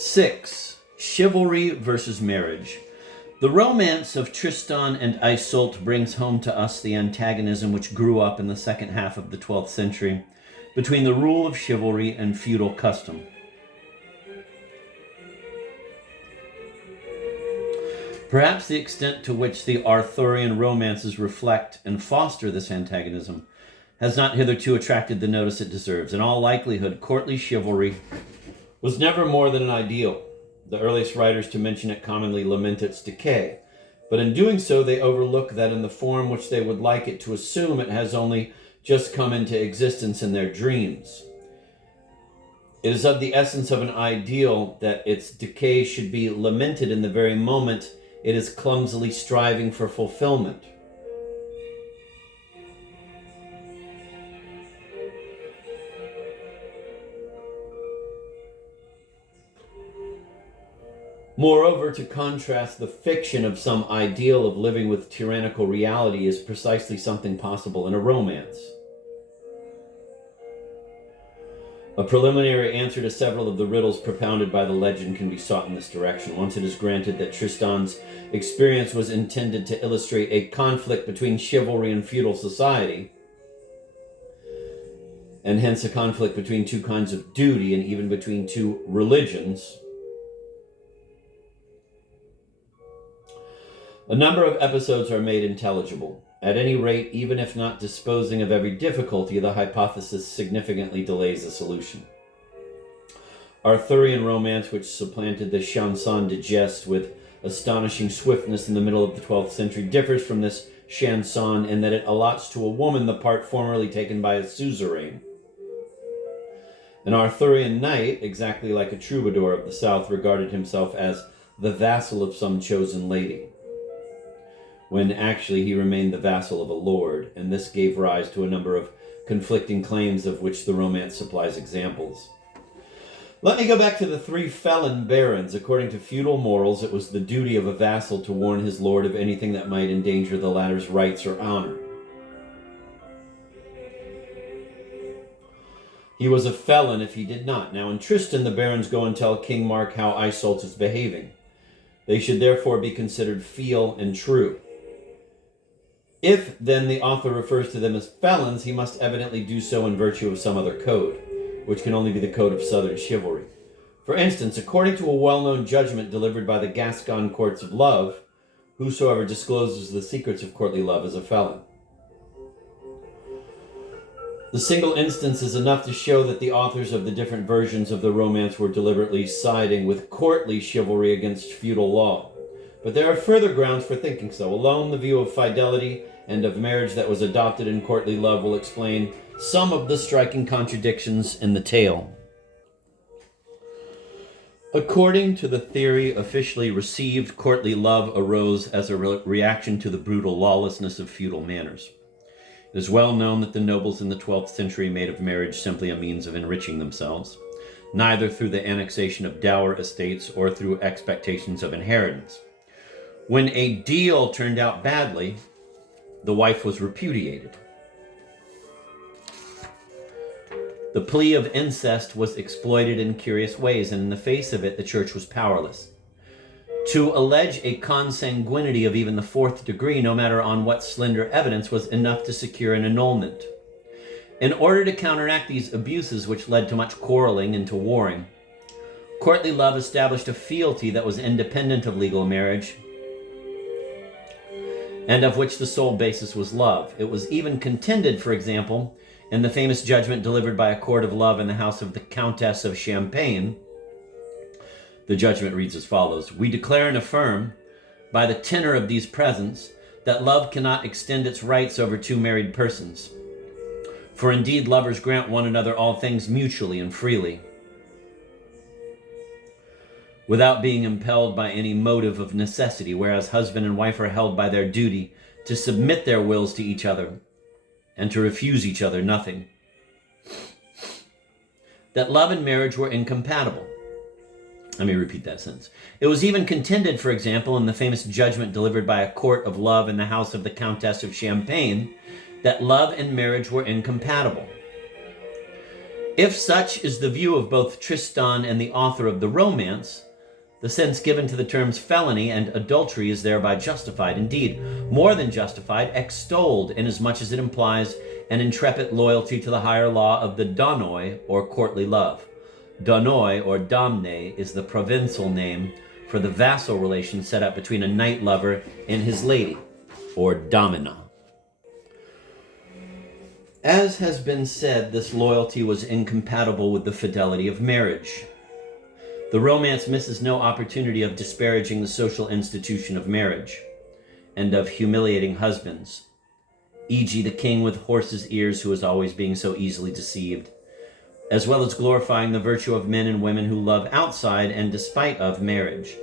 6. Chivalry versus marriage. The romance of Tristan and Iseult brings home to us the antagonism which grew up in the second half of the 12th century between the rule of chivalry and feudal custom. Perhaps the extent to which the Arthurian romances reflect and foster this antagonism has not hitherto attracted the notice it deserves. In all likelihood, courtly chivalry was never more than an ideal. The earliest writers to mention it commonly lament its decay, but in doing so they overlook that in the form which they would like it to assume, it has only just come into existence in their dreams. It is of the essence of an ideal that its decay should be lamented in the very moment it is clumsily striving for fulfillment. Moreover, to contrast the fiction of some ideal of living with tyrannical reality is precisely something possible in a romance. A preliminary answer to several of the riddles propounded by the legend can be sought in this direction. Once it is granted that Tristan's experience was intended to illustrate a conflict between chivalry and feudal society, and hence a conflict between two kinds of duty and even between two religions, a number of episodes are made intelligible. At any rate, even if not disposing of every difficulty, the hypothesis significantly delays the solution. Arthurian romance, which supplanted the chanson de geste with astonishing swiftness in the middle of the 12th century, differs from this chanson in that it allots to a woman the part formerly taken by a suzerain. An Arthurian knight, exactly like a troubadour of the South, regarded himself as the vassal of some chosen lady, when actually he remained the vassal of a lord, and this gave rise to a number of conflicting claims of which the romance supplies examples. Let me go back to the three felon barons. According to feudal morals, it was the duty of a vassal to warn his lord of anything that might endanger the latter's rights or honor. He was a felon if he did not. Now in Tristan, the barons go and tell King Mark how Iseult is behaving. They should therefore be considered fiel and true. If, then, the author refers to them as felons, he must evidently do so in virtue of some other code, which can only be the code of southern chivalry. For instance, according to a well-known judgment delivered by the Gascon courts of love, whosoever discloses the secrets of courtly love is a felon. The single instance is enough to show that the authors of the different versions of the romance were deliberately siding with courtly chivalry against feudal law. But there are further grounds for thinking so. Alone, the view of fidelity and of marriage that was adopted in courtly love will explain some of the striking contradictions in the tale. According to the theory officially received, courtly love arose as a reaction to the brutal lawlessness of feudal manners. It is well known that the nobles in the 12th century made of marriage simply a means of enriching themselves, neither through the annexation of dower estates or through expectations of inheritance. When a deal turned out badly, the wife was repudiated. The plea of incest was exploited in curious ways, and in the face of it, the church was powerless. To allege a consanguinity of even the fourth degree, no matter on what slender evidence, was enough to secure an annulment. In order to counteract these abuses, which led to much quarreling and to warring, courtly love established a fealty that was independent of legal marriage, and of which the sole basis was love. It was even contended, for example, in the famous judgment delivered by a court of love in the house of the Countess of Champagne. The judgment reads as follows: "We declare and affirm, by the tenor of these presents, that love cannot extend its rights over two married persons. For indeed lovers grant one another all things mutually and freely, without being impelled by any motive of necessity, whereas husband and wife are held by their duty to submit their wills to each other and to refuse each other nothing. That love and marriage were incompatible." Let me repeat that sentence. It was even contended, for example, in the famous judgment delivered by a court of love in the house of the Countess of Champagne, that love and marriage were incompatible. If such is the view of both Tristan and the author of the romance, the sense given to the terms felony and adultery is thereby justified, indeed, more than justified, extolled, inasmuch as it implies an intrepid loyalty to the higher law of the donoi, or courtly love. Donoi, or damne, is the provincial name for the vassal relation set up between a knight lover and his lady, or domina. As has been said, this loyalty was incompatible with the fidelity of marriage. The romance misses no opportunity of disparaging the social institution of marriage and of humiliating husbands, e.g. the king with horse's ears who is always being so easily deceived, as well as glorifying the virtue of men and women who love outside and despite of marriage.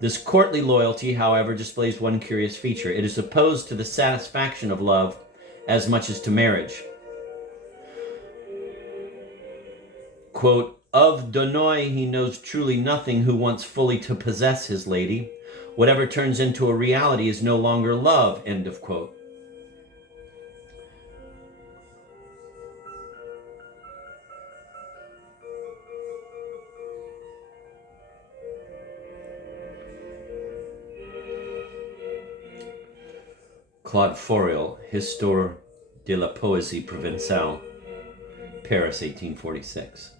This courtly loyalty, however, displays one curious feature. It is opposed to the satisfaction of love as much as to marriage. Quote, of Donoi he knows truly nothing who wants fully to possess his lady. Whatever turns into a reality is no longer love, end of quote. Claude Faurel, Histoire de la Poésie Provençale, Paris, 1846.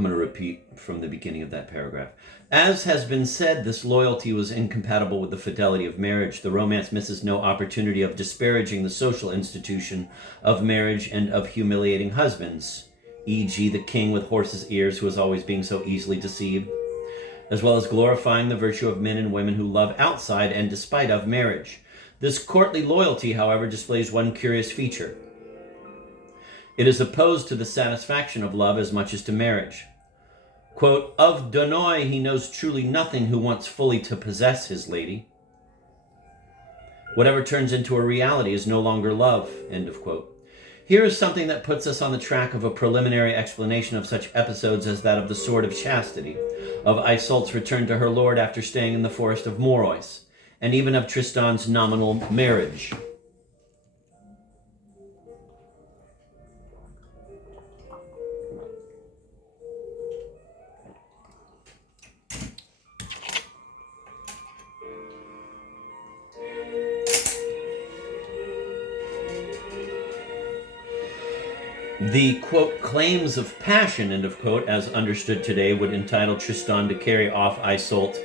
I'm going to repeat from the beginning of that paragraph. As has been said, this loyalty was incompatible with the fidelity of marriage. The romance misses no opportunity of disparaging the social institution of marriage and of humiliating husbands, e.g. the king with horse's ears who is always being so easily deceived, as well as glorifying the virtue of men and women who love outside and despite of marriage. This courtly loyalty, however, displays one curious feature. It is opposed to the satisfaction of love as much as to marriage. Quote, of Donoi he knows truly nothing who wants fully to possess his lady. Whatever turns into a reality is no longer love, end of quote. Here is something that puts us on the track of a preliminary explanation of such episodes as that of the Sword of Chastity, of Isolt's return to her lord after staying in the forest of Morois, and even of Tristan's nominal marriage. The, quote, claims of passion, end of quote, as understood today, would entitle Tristan to carry off Isolt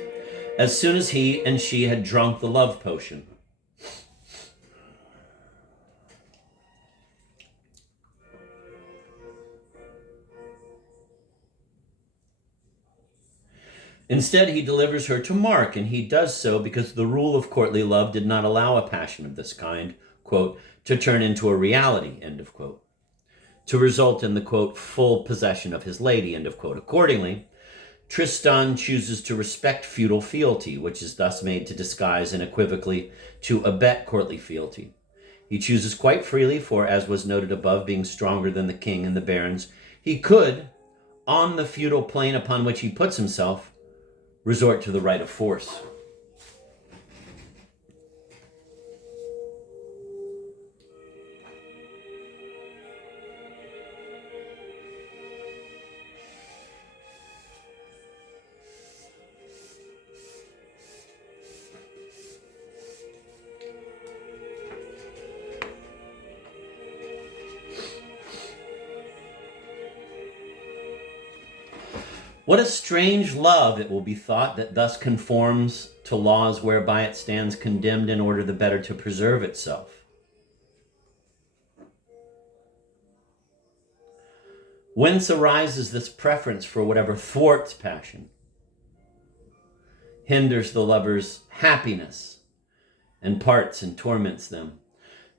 as soon as he and she had drunk the love potion. Instead, he delivers her to Mark, and he does so because the rule of courtly love did not allow a passion of this kind, quote, to turn into a reality, end of quote, to result in the, quote, full possession of his lady, end of quote. Accordingly, Tristan chooses to respect feudal fealty, which is thus made to disguise and equivocally to abet courtly fealty. He chooses quite freely, for, as was noted above, being stronger than the king and the barons, he could, on the feudal plane upon which he puts himself, resort to the right of force. What a strange love, it will be thought, that thus conforms to laws whereby it stands condemned in order the better to preserve itself. Whence arises this preference for whatever thwarts passion, hinders the lover's happiness, and parts and torments them?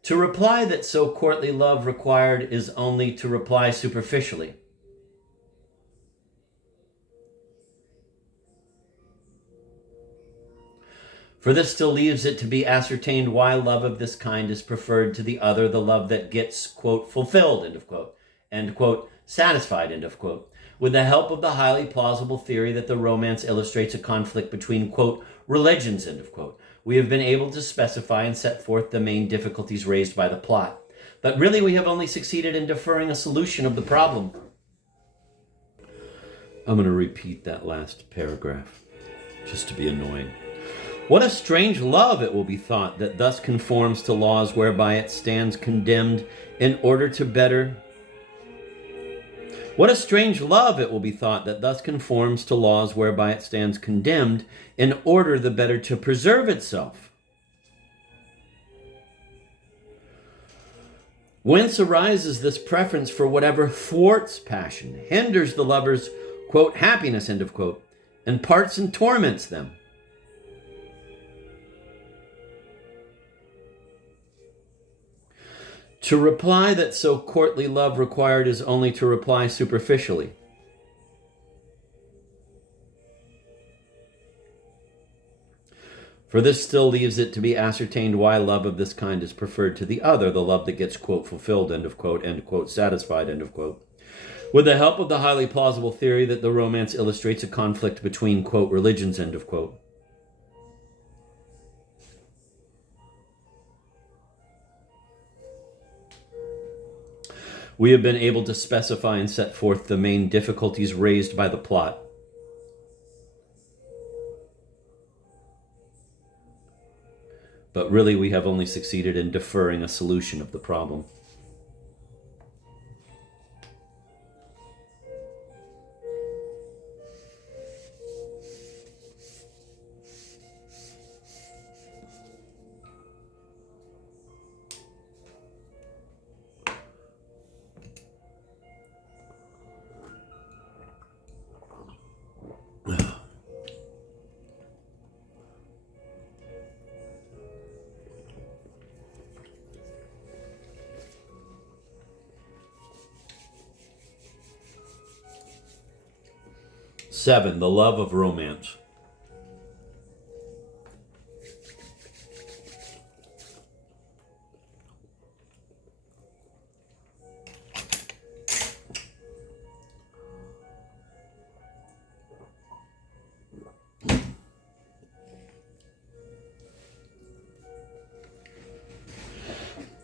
To reply that so courtly love required is only to reply superficially. For this still leaves it to be ascertained why love of this kind is preferred to the other, the love that gets, quote, fulfilled, end quote, satisfied, end of quote, with the help of the highly plausible theory that the romance illustrates a conflict between, quote, religions, end of quote. We have been able to specify and set forth the main difficulties raised by the plot. But really we have only succeeded in deferring a solution of the problem. I'm going to repeat that last paragraph, just to be annoying. What a strange love, it will be thought, that thus conforms to laws whereby it stands condemned in order to better... What a strange love, it will be thought, that thus conforms to laws whereby it stands condemned in order the better to preserve itself. Whence arises this preference for whatever thwarts passion, hinders the lover's, quote, happiness, end of quote, and parts and torments them? To reply that so courtly love required is only to reply superficially. For this still leaves it to be ascertained why love of this kind is preferred to the other, the love that gets, quote, fulfilled, end quote, satisfied, end of quote, with the help of the highly plausible theory that the romance illustrates a conflict between, quote, religions, end of quote. We have been able to specify and set forth the main difficulties raised by the plot. But really, we have only succeeded in deferring a solution of the problem. Seven, the love of romance.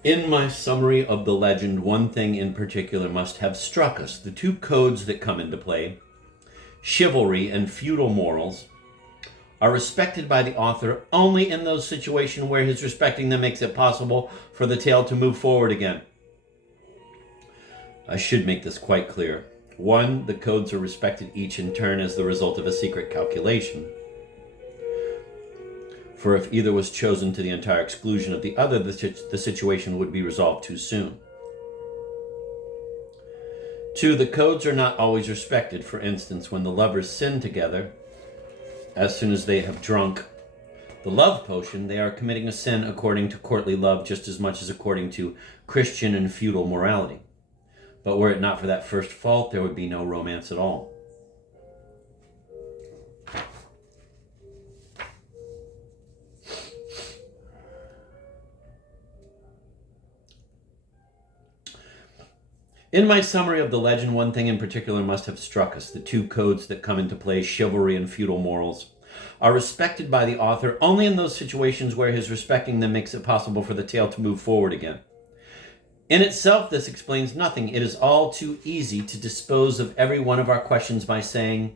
In my summary of the legend, one thing in particular must have struck us. The two codes that come into play, chivalry and feudal morals, are respected by the author only in those situations where his respecting them makes it possible for the tale to move forward again. I should make this quite clear. One, the codes are respected each in turn as the result of a secret calculation. For if either was chosen to the entire exclusion of the other, the situation would be resolved too soon. Two, the codes are not always respected. For instance, when the lovers sin together, as soon as they have drunk the love potion, they are committing a sin according to courtly love just as much as according to Christian and feudal morality. But were it not for that first fault, there would be no romance at all. In my summary of the legend, one thing in particular must have struck us. The two codes that come into play, chivalry and feudal morals, are respected by the author only in those situations where his respecting them makes it possible for the tale to move forward again. In itself, this explains nothing. It is all too easy to dispose of every one of our questions by saying,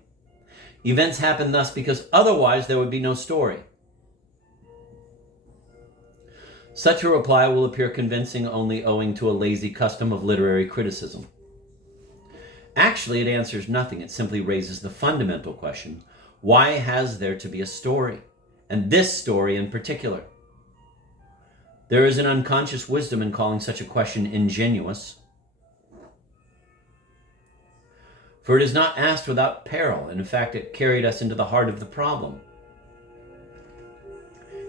events happen thus because otherwise there would be no story. Such a reply will appear convincing only owing to a lazy custom of literary criticism. Actually, Actually, it answers nothing. It simply raises the fundamental question, why has there to be a story? And this story in particular. There is an unconscious wisdom in calling such a question ingenuous. For it is not asked without peril, and in fact it carried us into the heart of the problem.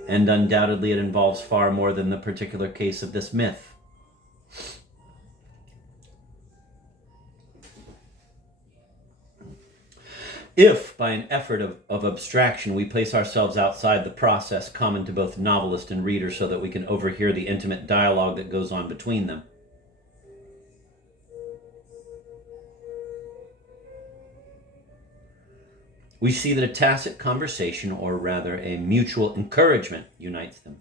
And undoubtedly it involves far more than the particular case of this myth. If, by an effort of abstraction, we place ourselves outside the process common to both novelist and reader so that we can overhear the intimate dialogue that goes on between them, we see that a tacit conversation, or rather a mutual encouragement, unites them.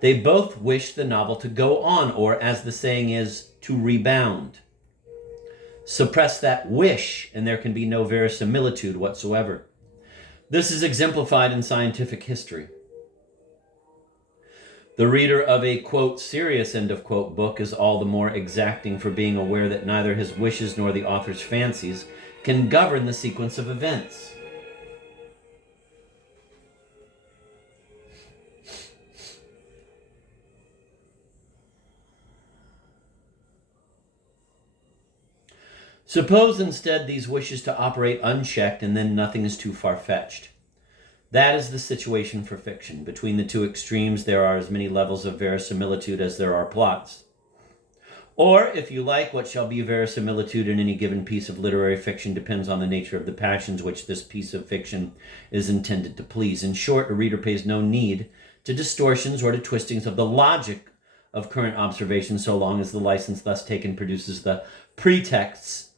They both wish the novel to go on, or as the saying is, to rebound. Suppress that wish, and there can be no verisimilitude whatsoever. This is exemplified in scientific history. The reader of a, quote, serious, end of quote, book is all the more exacting for being aware that neither his wishes nor the author's fancies can govern the sequence of events. Suppose instead these wishes to operate unchecked, and then nothing is too far-fetched. That is the situation for fiction. Between the two extremes there are as many levels of verisimilitude as there are plots. Or, if you like, what shall be verisimilitude in any given piece of literary fiction depends on the nature of the passions which this piece of fiction is intended to please. In short, a reader pays no need to distortions or to twistings of the logic of current observation so long as the license thus taken produces the pretexts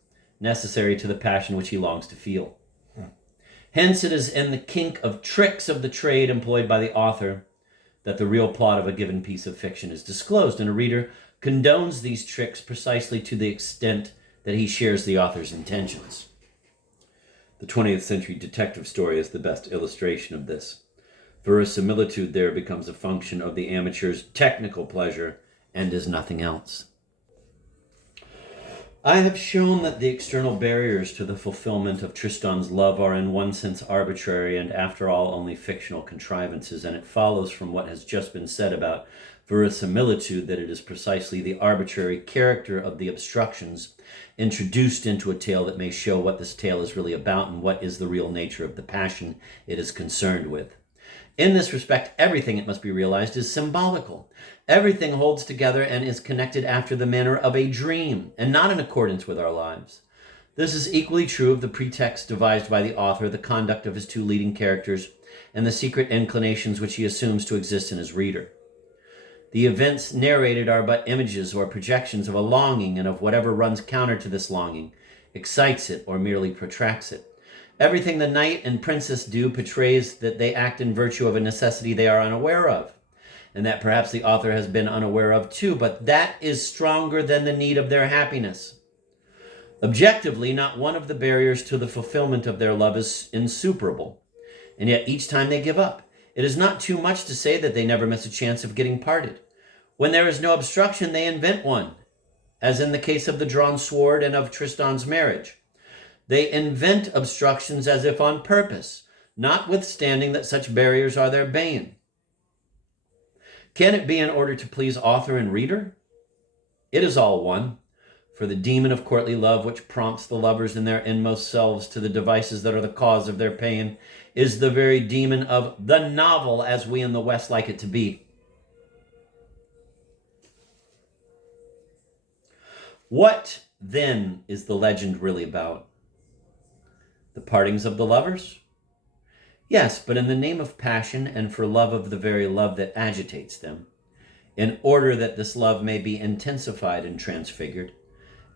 necessary to the passion which he longs to feel. Hence it is in the kink of tricks of the trade employed by the author that the real plot of a given piece of fiction is disclosed, and a reader condones these tricks precisely to the extent that he shares the author's intentions. The 20th century detective story is the best illustration of this. Verisimilitude there becomes a function of the amateur's technical pleasure and is nothing else. I have shown that the external barriers to the fulfillment of Tristan's love are in one sense arbitrary and after all only fictional contrivances, and it follows from what has just been said about verisimilitude that it is precisely the arbitrary character of the obstructions introduced into a tale that may show what this tale is really about and what is the real nature of the passion it is concerned with. In this respect, everything, it must be realized, is symbolical. Everything holds together and is connected after the manner of a dream, and not in accordance with our lives. This is equally true of the pretext devised by the author, the conduct of his two leading characters, and the secret inclinations which he assumes to exist in his reader. The events narrated are but images or projections of a longing, and of whatever runs counter to this longing, excites it, or merely protracts it. Everything the knight and princess do portrays that they act in virtue of a necessity they are unaware of, and that perhaps the author has been unaware of too, but that is stronger than the need of their happiness. Objectively, not one of the barriers to the fulfillment of their love is insuperable, and yet each time they give up. It is not too much to say that they never miss a chance of getting parted. When there is no obstruction, they invent one, as in the case of the drawn sword and of Tristan's marriage. They invent obstructions as if on purpose, notwithstanding that such barriers are their bane. Can it be in order to please author and reader? It is all one, for the demon of courtly love which prompts the lovers in their inmost selves to the devices that are the cause of their pain is the very demon of the novel as we in the West like it to be. What, then, is the legend really about? The partings of the lovers? Yes, but in the name of passion and for love of the very love that agitates them, in order that this love may be intensified and transfigured,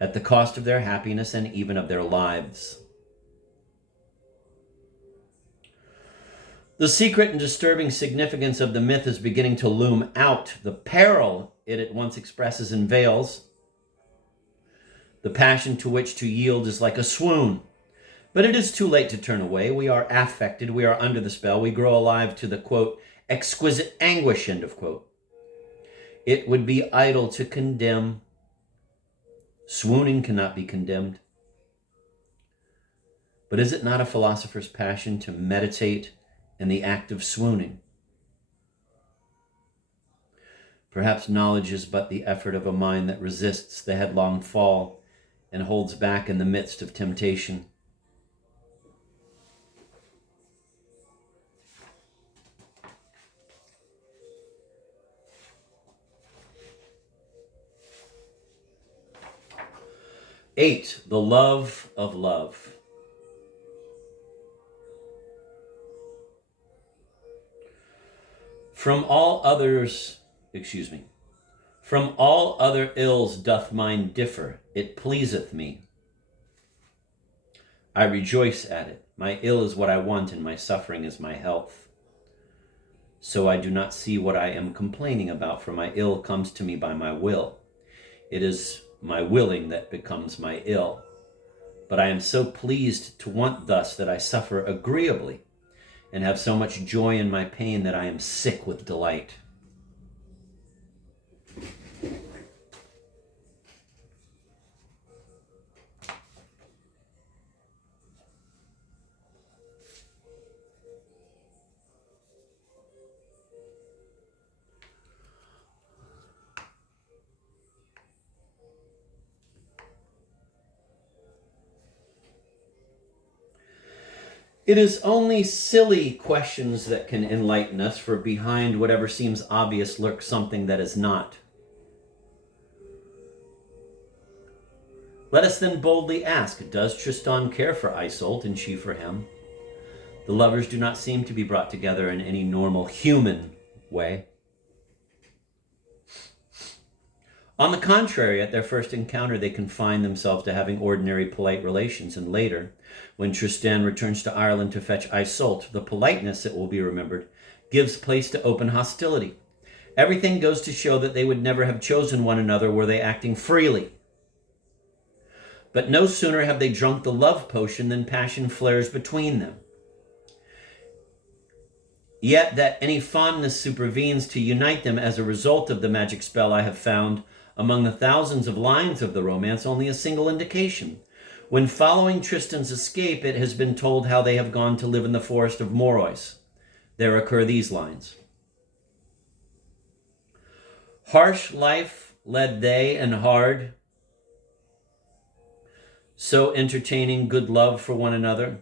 at the cost of their happiness and even of their lives. The secret and disturbing significance of the myth is beginning to loom out. The peril it at once expresses and veils. The passion to which to yield is like a swoon. But it is too late to turn away. We are affected. We are under the spell. We grow alive to the, quote, exquisite anguish, end of quote. It would be idle to condemn. Swooning cannot be condemned. But is it not a philosopher's passion to meditate in the act of swooning? Perhaps knowledge is but the effort of a mind that resists the headlong fall and holds back in the midst of temptation. Eight, the love of love. From all other ills doth mine differ, it pleaseth me. I rejoice at it. My ill is what I want, and my suffering is my health. So I do not see what I am complaining about, for my ill comes to me by my will. It is my willing that becomes my ill. But I am so pleased to want thus that I suffer agreeably, and have so much joy in my pain that I am sick with delight. It is only silly questions that can enlighten us, for behind whatever seems obvious lurks something that is not. Let us then boldly ask, does Tristan care for Isolde and she for him? The lovers do not seem to be brought together in any normal human way. On the contrary, at their first encounter, they confine themselves to having ordinary polite relations, and later, when Tristan returns to Ireland to fetch Isolde, the politeness, it will be remembered, gives place to open hostility. Everything goes to show that they would never have chosen one another were they acting freely. But no sooner have they drunk the love potion than passion flares between them. Yet that any fondness supervenes to unite them as a result of the magic spell, I have found among the thousands of lines of the romance only a single indication. When following Tristan's escape, it has been told how they have gone to live in the forest of Morois. There occur these lines. Harsh life led they and hard, so entertaining good love for one another.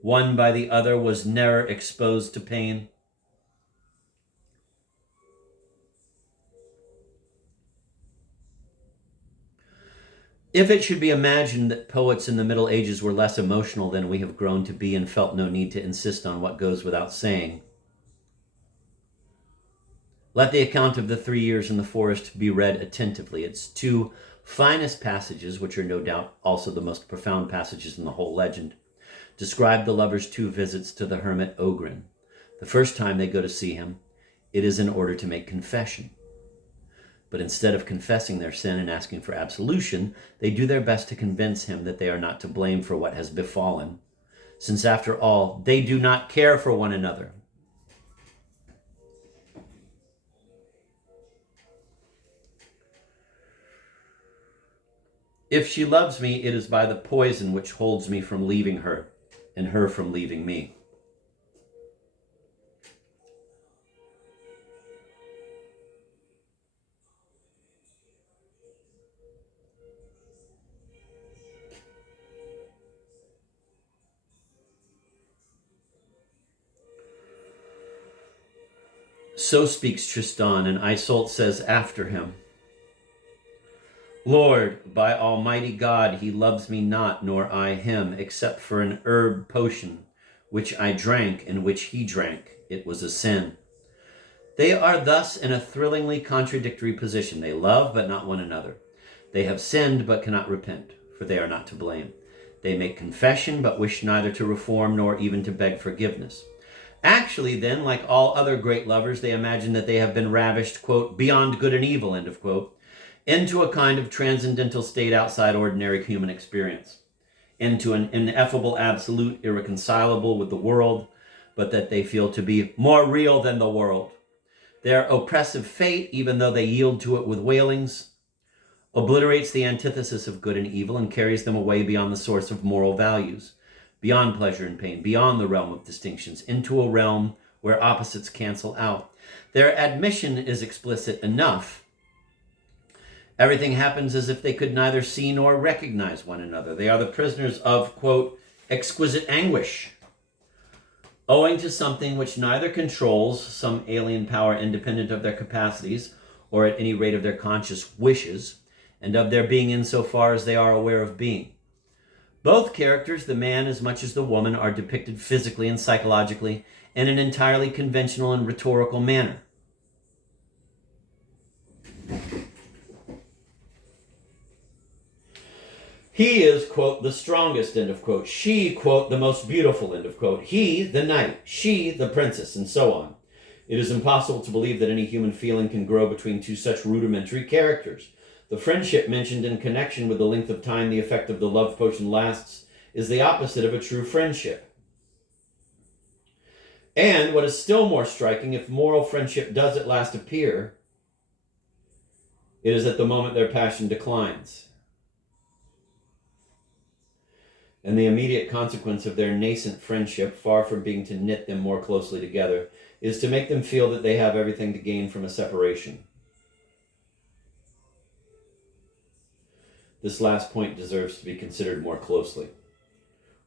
One by the other was ne'er exposed to pain. If it should be imagined that poets in the Middle Ages were less emotional than we have grown to be and felt no need to insist on what goes without saying, let the account of the 3 years in the forest be read attentively. Its two finest passages, which are no doubt also the most profound passages in the whole legend, describe the lovers' 2 visits to the hermit Ogrin. The first time they go to see him, it is in order to make confession. But instead of confessing their sin and asking for absolution, they do their best to convince him that they are not to blame for what has befallen, since after all, they do not care for one another. If she loves me, it is by the poison which holds me from leaving her, and her from leaving me. So speaks Tristan, and Isolde says after him, Lord, by Almighty God, he loves me not, nor I him, except for an herb potion, which I drank and which he drank. It was a sin. They are thus in a thrillingly contradictory position. They love, but not one another. They have sinned, but cannot repent, for they are not to blame. They make confession, but wish neither to reform nor even to beg forgiveness. Actually, then, like all other great lovers, they imagine that they have been ravished, quote, beyond good and evil, end of quote, into a kind of transcendental state outside ordinary human experience, into an ineffable absolute irreconcilable with the world, but that they feel to be more real than the world. Their oppressive fate, even though they yield to it with wailings, obliterates the antithesis of good and evil and carries them away beyond the source of moral values. beyond pleasure and pain, beyond the realm of distinctions, into a realm where opposites cancel out. Their admission is explicit enough. Everything happens as if they could neither see nor recognize one another. They are the prisoners of, quote, exquisite anguish, owing to something which neither controls, some alien power independent of their capacities, or at any rate of their conscious wishes, and of their being insofar as they are aware of being. Both characters, the man as much as the woman, are depicted physically and psychologically in an entirely conventional and rhetorical manner. He is, quote, the strongest, end of quote. She, quote, the most beautiful, end of quote. He, the knight. She, the princess, and so on. It is impossible to believe that any human feeling can grow between two such rudimentary characters. The friendship mentioned in connection with the length of time the effect of the love potion lasts is the opposite of a true friendship. And what is still more striking, if moral friendship does at last appear, it is at the moment their passion declines. And the immediate consequence of their nascent friendship, far from being to knit them more closely together, is to make them feel that they have everything to gain from a separation. This last point deserves to be considered more closely.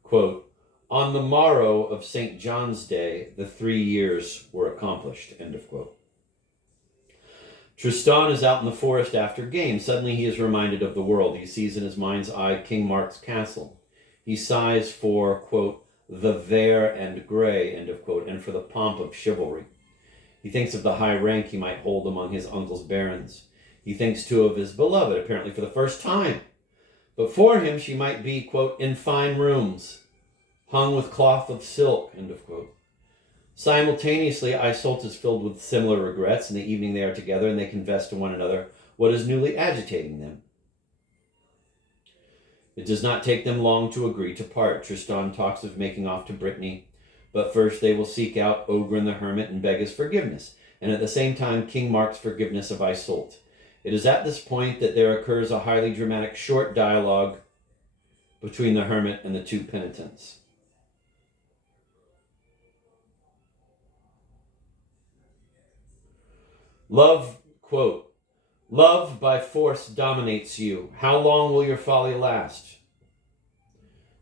Quote, on the morrow of St. John's Day, the 3 years were accomplished, end of quote. Tristan is out in the forest after game. Suddenly he is reminded of the world. He sees in his mind's eye King Mark's castle. He sighs for, quote, the vert and gray, end of quote, and for the pomp of chivalry. He thinks of the high rank he might hold among his uncle's barons. He thinks, too, of his beloved, apparently for the first time. But for him, she might be, quote, in fine rooms, hung with cloth of silk, end of quote. Simultaneously, Iseult is filled with similar regrets. In the evening they are together and they confess to one another what is newly agitating them. It does not take them long to agree to part. Tristan talks of making off to Brittany, but first they will seek out Ograin the Hermit and beg his forgiveness, and at the same time King Mark's forgiveness of Iseult. It is at this point that there occurs a highly dramatic short dialogue between the hermit and the two penitents. Love, quote, love by force dominates you. How long will your folly last?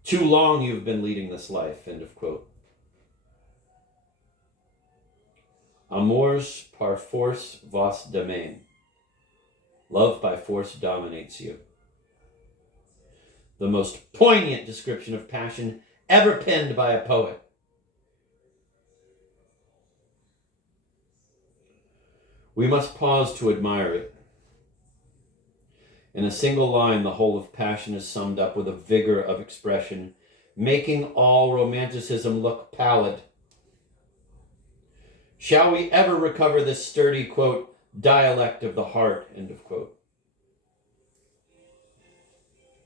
Too long you've been leading this life, end of quote. Amours par force vos domaine. Love by force dominates you. The most poignant description of passion ever penned by a poet. We must pause to admire it. In a single line, the whole of passion is summed up with a vigor of expression, making all romanticism look pallid. Shall we ever recover this sturdy, quote, dialect of the heart, end of quote.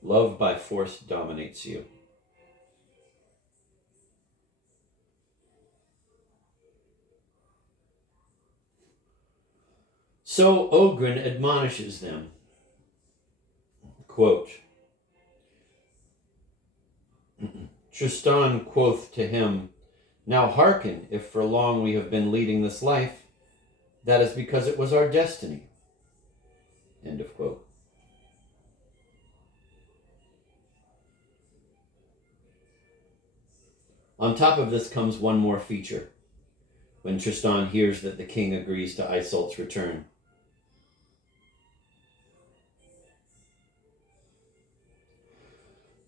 Love by force dominates you. So Ograin admonishes them. Quote, Tristan quoth to him, now hearken, if for long we have been leading this life, that is because it was our destiny. End of quote. On top of this comes one more feature, when Tristan hears that the king agrees to Iseult's return.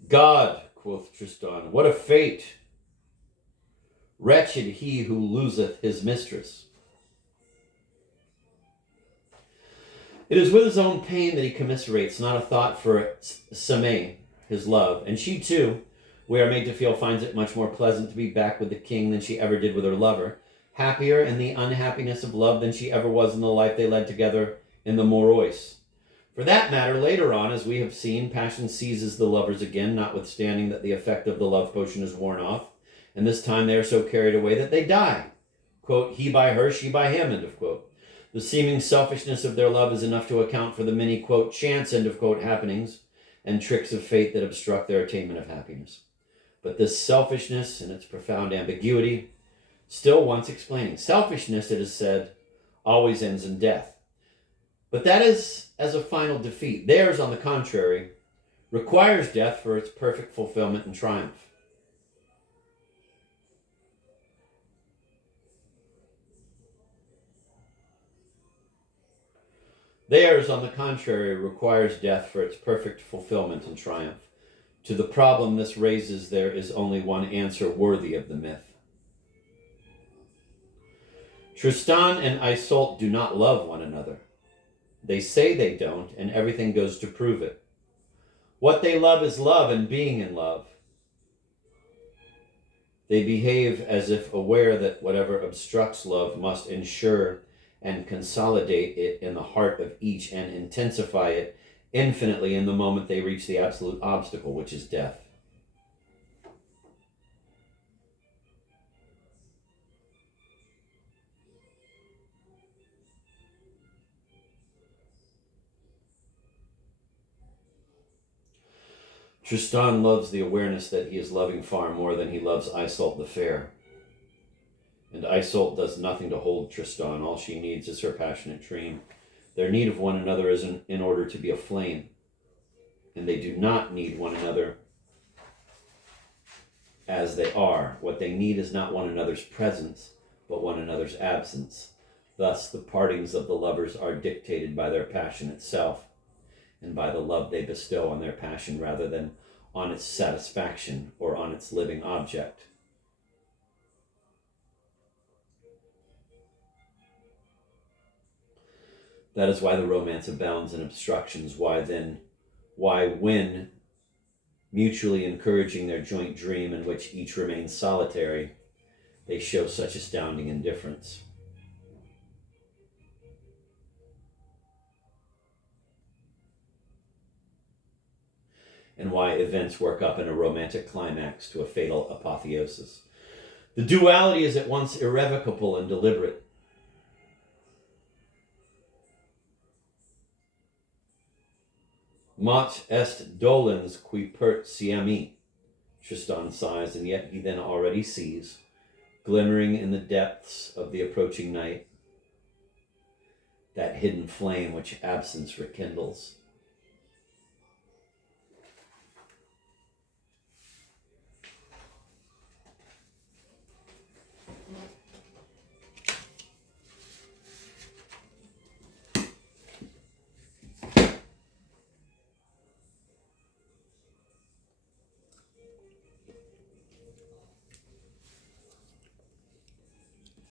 God, quoth Tristan, what a fate! Wretched he who loseth his mistress. It is with his own pain that he commiserates, not a thought for Semele, his love. And she too, we are made to feel, finds it much more pleasant to be back with the king than she ever did with her lover, happier in the unhappiness of love than she ever was in the life they led together in the Morois. For that matter, later on, as we have seen, passion seizes the lovers again, notwithstanding that the effect of the love potion is worn off, and this time they are so carried away that they die. Quote, he by her, she by him, end of quote. The seeming selfishness of their love is enough to account for the many, quote, chance, end of quote, happenings and tricks of fate that obstruct their attainment of happiness. But this selfishness and its profound ambiguity still wants explaining. Selfishness, it is said, always ends in death. But that is as a final defeat. Theirs, on the contrary, requires death for its perfect fulfillment and triumph. Theirs, on the contrary, requires death for its perfect fulfillment and triumph. To the problem this raises, there is only one answer worthy of the myth. Tristan and Isolde do not love one another. They say they don't, and everything goes to prove it. What they love is love and being in love. They behave as if aware that whatever obstructs love must ensure and consolidate it in the heart of each and intensify it infinitely in the moment they reach the absolute obstacle, which is death. Tristan loves the awareness that he is loving far more than he loves Isolde the Fair. And Isolde does nothing to hold Tristan. All she needs is her passionate dream. Their need of one another is in order to be a flame. And they do not need one another as they are. What they need is not one another's presence, but one another's absence. Thus, the partings of the lovers are dictated by their passion itself, and by the love they bestow on their passion rather than on its satisfaction or on its living object. That is why the romance abounds in obstructions. Why, when mutually encouraging their joint dream in which each remains solitary, they show such astounding indifference. And why events work up in a romantic climax to a fatal apotheosis. The duality is at once irrevocable and deliberate. Mot est dolens qui pert siami, Tristan sighs, and yet he then already sees, glimmering in the depths of the approaching night, that hidden flame which absence rekindles.